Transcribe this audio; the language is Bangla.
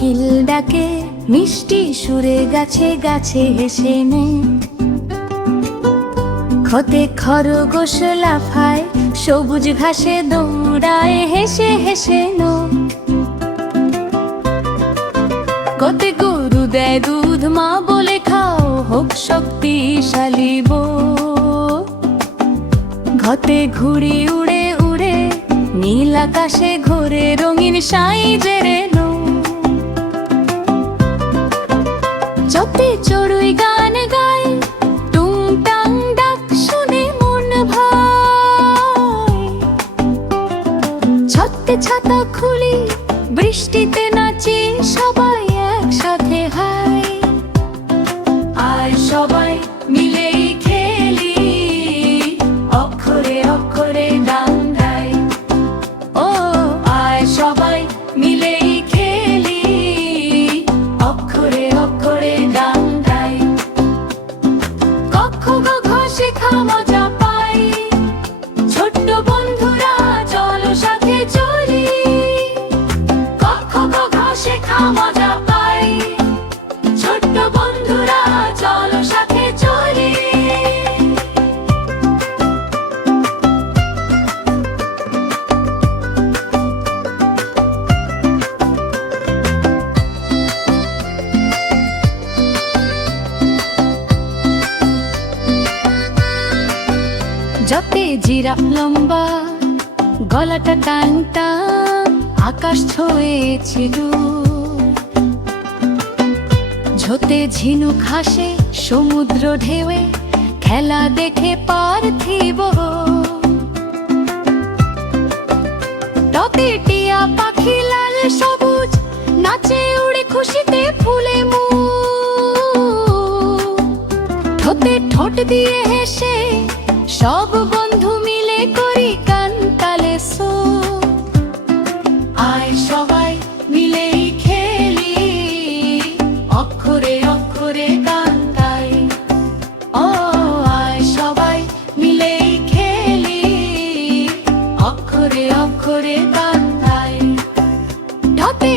কোকিল ডাকে মিষ্টি সুরে গাছে গাছে হেসে নে, ক্ষতে খরগোশ লাফায় সবুজ ঘাসে দৌড়ায় হেসে হেসে নো। কতে গরু দেয় দুধ মা বলে খাও হোক শক্তিশালী বউ। ঘতে ঘুড়ি উড়ে উড়ে নীল আকাশে ঘোরে রঙিন সাইজের নো। যতে চড়ুই গান গায় টুংটাং ডাক শুনে মন ভায়। ছত্তে ছাতা খুলি বৃষ্টিতে নাচি সবাই একসাথে হাই। আর সবাই মিলেই খেলি অক্ষরে অক্ষরে গান গাই। ও আর সবাই মিলেই খেলি অক্ষরে অক্ষরে গান গাই। কক্ষ গ ঘ শেখা মজা পাই, ছোট্ট বন্ধুরা চলো সাথে চলি। কক্ষ গ ঘ শেখা মজা পাই, ছোট্ট বন্ধুরা চলো সাথে চলি। যতে জিরাফ লম্বা গলাটা টান টান আকাশ ছুঁয়েছিল। ঝোতে ঝিনুক হাসে সমুদ্র ঢেউয়ে খেলা দেখে পার্থিব। ততে টিয়া পাখি লাল সবুজ নাচে উড়ে খুশিতে ফুলে মুখ। ঠোঁটে ঠোঁট দিয়ে হেসে সব বন্ধু মিলে করি কান তালে সো। আয় সবাই মিলেই খেলি অক্ষরে অক্ষরে গান গাই। ও আয় সবাই মিলেই খেলি অক্ষরে অক্ষরে গান গাই। ঠোঁটে